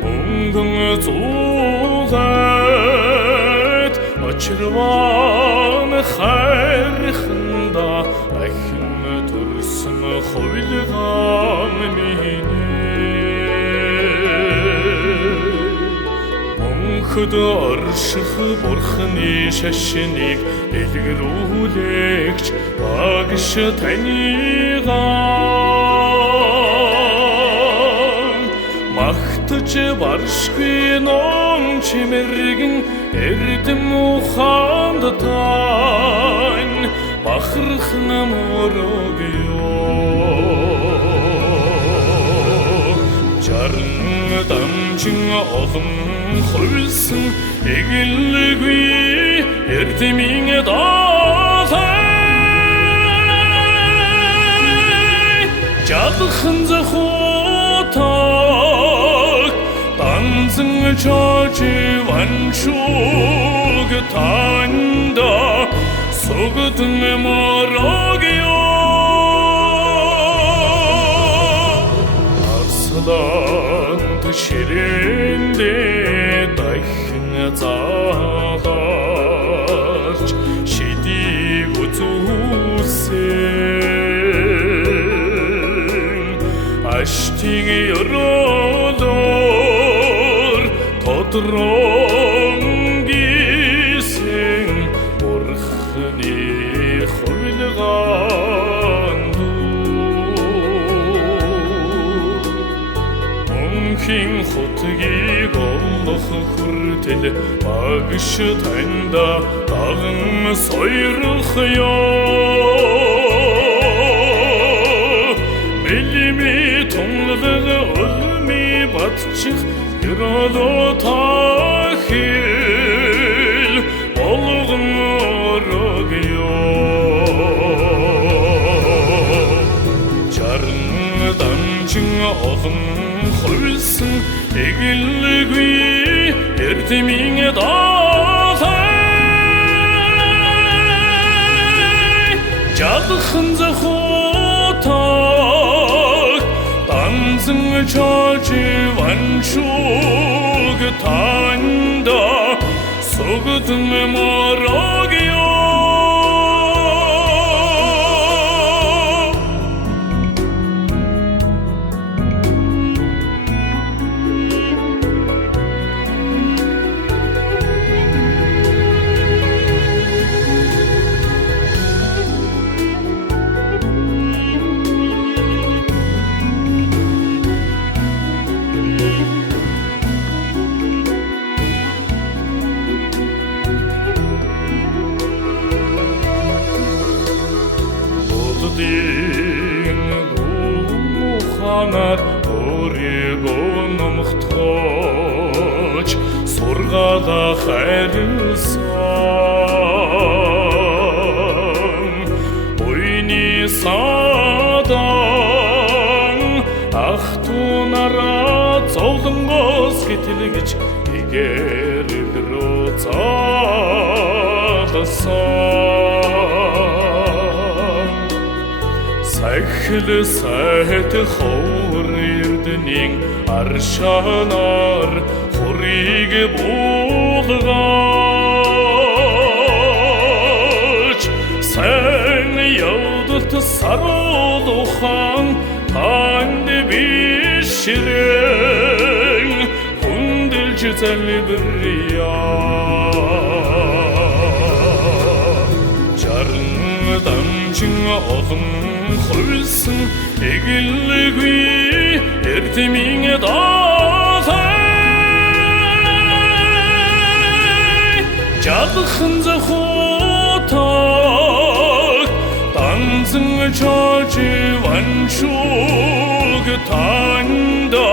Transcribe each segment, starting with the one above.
Mongong zozet açırvan xərxında Əxin tursun xoylğam mini Монхд арших бурхны шашник Дэлгэрүүлэгч багш таниган Магтаж баршгүй ном чимэргэн Эрдэм ухаанд тань Бахархан морогё Жарн дамжин олон хөлсөн эгэлгүй эрдэмийн даалай жадхан захотаг танзан чожи ваншуг танда согдн морогё арслан ширэнде дахин зааларч шидиг үзүүлсэн аштиг ёролор тодрон гисэн бурхны хуйлган Хин хотгийг олох хүртэл багш танда даган сойрох ёо Билими тунлаг өлми батчих юрало тахил болгон орогё Жарн дамжин олон хөлсөн эгэлгүй эрдэмийн даалай жадхан захотаг танзан чожи ваншуг танда согдн морогё Муханар орего номхточ сургада хайрсан ойни садан ахтунара зовлонгоос гитэлгэж игэрэлрөө заалсан Сахил сайт ховор эрдэнийн аршанаар хуриг буулгаач сайн явдалт саруулухан танд бишрэн хүндэлж залбирья Жарн дамжин олон хөлсөн эгэлгүй эрдэмийн даалай жадхан захотаг танзан чожи ваншуг танда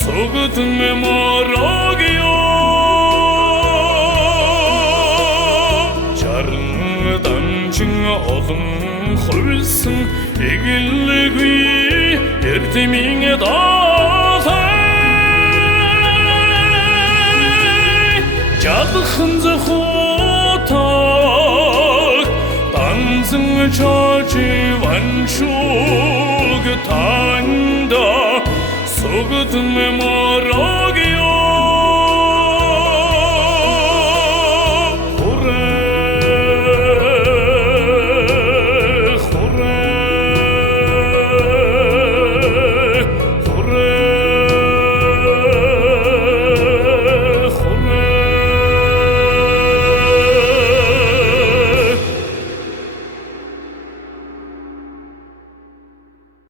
согдн морогё Жарн дамжин олон хөлсөн эгэлгүй эрдэмийн даалай жадхан захотаг танзан чожи анчуг таңда соғдым морой